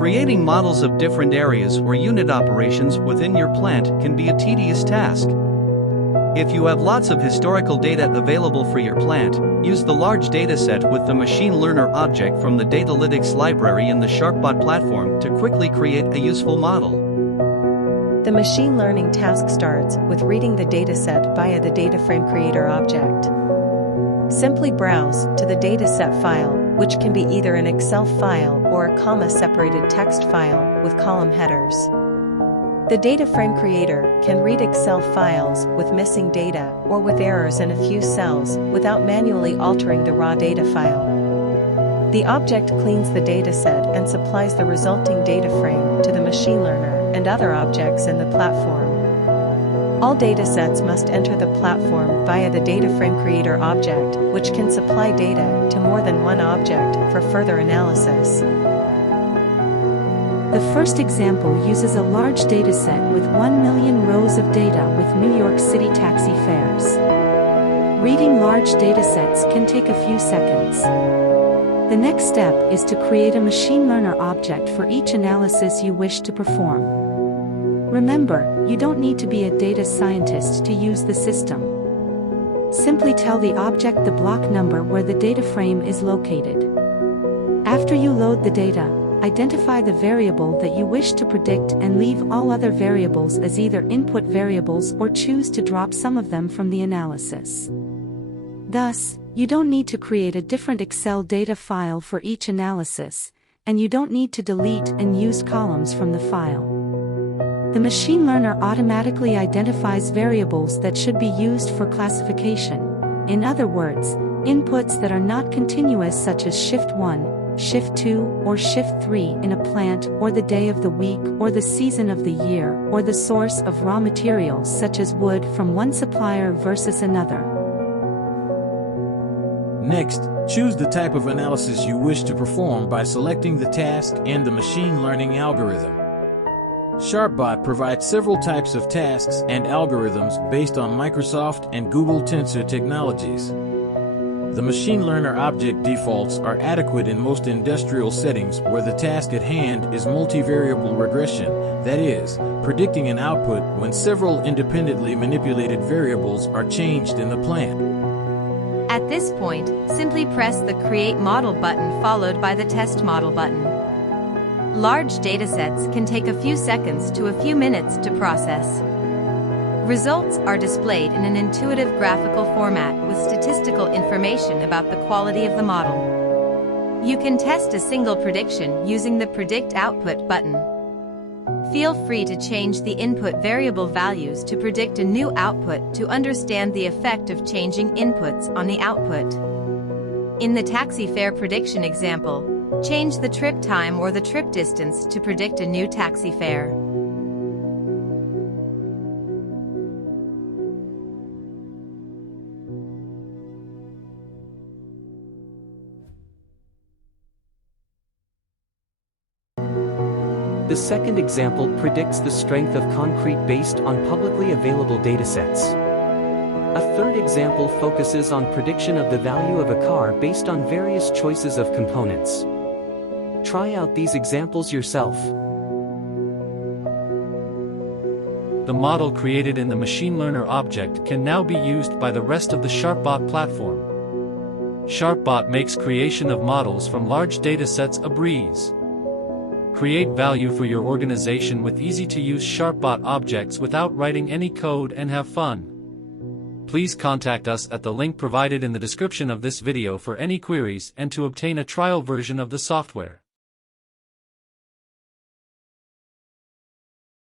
Creating models of different areas or unit operations within your plant can be a tedious task. If you have lots of historical data available for your plant, use the large dataset with the Machine Learner object from the Datalytics library in the SharpBot platform to quickly create a useful model. The machine learning task starts with reading the dataset via the DataFrameCreator object. Simply browse to the dataset file, which can be either an Excel file or a comma-separated text file with column headers. The DataFrameCreator can read Excel files with missing data or with errors in a few cells without manually altering the raw data file. The object cleans the dataset and supplies the resulting data frame to the machine learner and other objects in the platform. All datasets must enter the platform via the DataFrameCreator object, which can supply data to more than one object for further analysis. The first example uses a large dataset with 1 million rows of data with New York City taxi fares. Reading large datasets can take a few seconds. The next step is to create a machine learner object for each analysis you wish to perform. Remember, you don't need to be a data scientist to use the system. Simply tell the object the block number where the data frame is located. After you load the data, identify the variable that you wish to predict and leave all other variables as either input variables or choose to drop some of them from the analysis. Thus, you don't need to create a different Excel data file for each analysis, and you don't need to delete and use columns from the file. The machine learner automatically identifies variables that should be used for classification. In other words, inputs that are not continuous such as shift 1, shift 2, or shift 3 in a plant, or the day of the week, or the season of the year, or the source of raw materials such as wood from one supplier versus another. Next, choose the type of analysis you wish to perform by selecting the task and the machine learning algorithm. SharpBot provides several types of tasks and algorithms based on Microsoft and Google Tensor technologies. The machine learner object defaults are adequate in most industrial settings where the task at hand is multivariable regression, that is, predicting an output when several independently manipulated variables are changed in the plant. At this point, simply press the Create Model button followed by the Test Model button. Large datasets can take a few seconds to a few minutes to process. Results are displayed in an intuitive graphical format with statistical information about the quality of the model. You can test a single prediction using the Predict Output button. Feel free to change the input variable values to predict a new output to understand the effect of changing inputs on the output. In the taxi fare prediction example, change the trip time or the trip distance to predict a new taxi fare. The second example predicts the strength of concrete based on publicly available datasets. A third example focuses on prediction of the value of a car based on various choices of components. Try out these examples yourself. The model created in the Machine Learner object can now be used by the rest of the SharpBot platform. SharpBot makes creation of models from large datasets a breeze. Create value for your organization with easy-to-use SharpBot objects without writing any code and have fun. Please contact us at the link provided in the description of this video for any queries and to obtain a trial version of the software.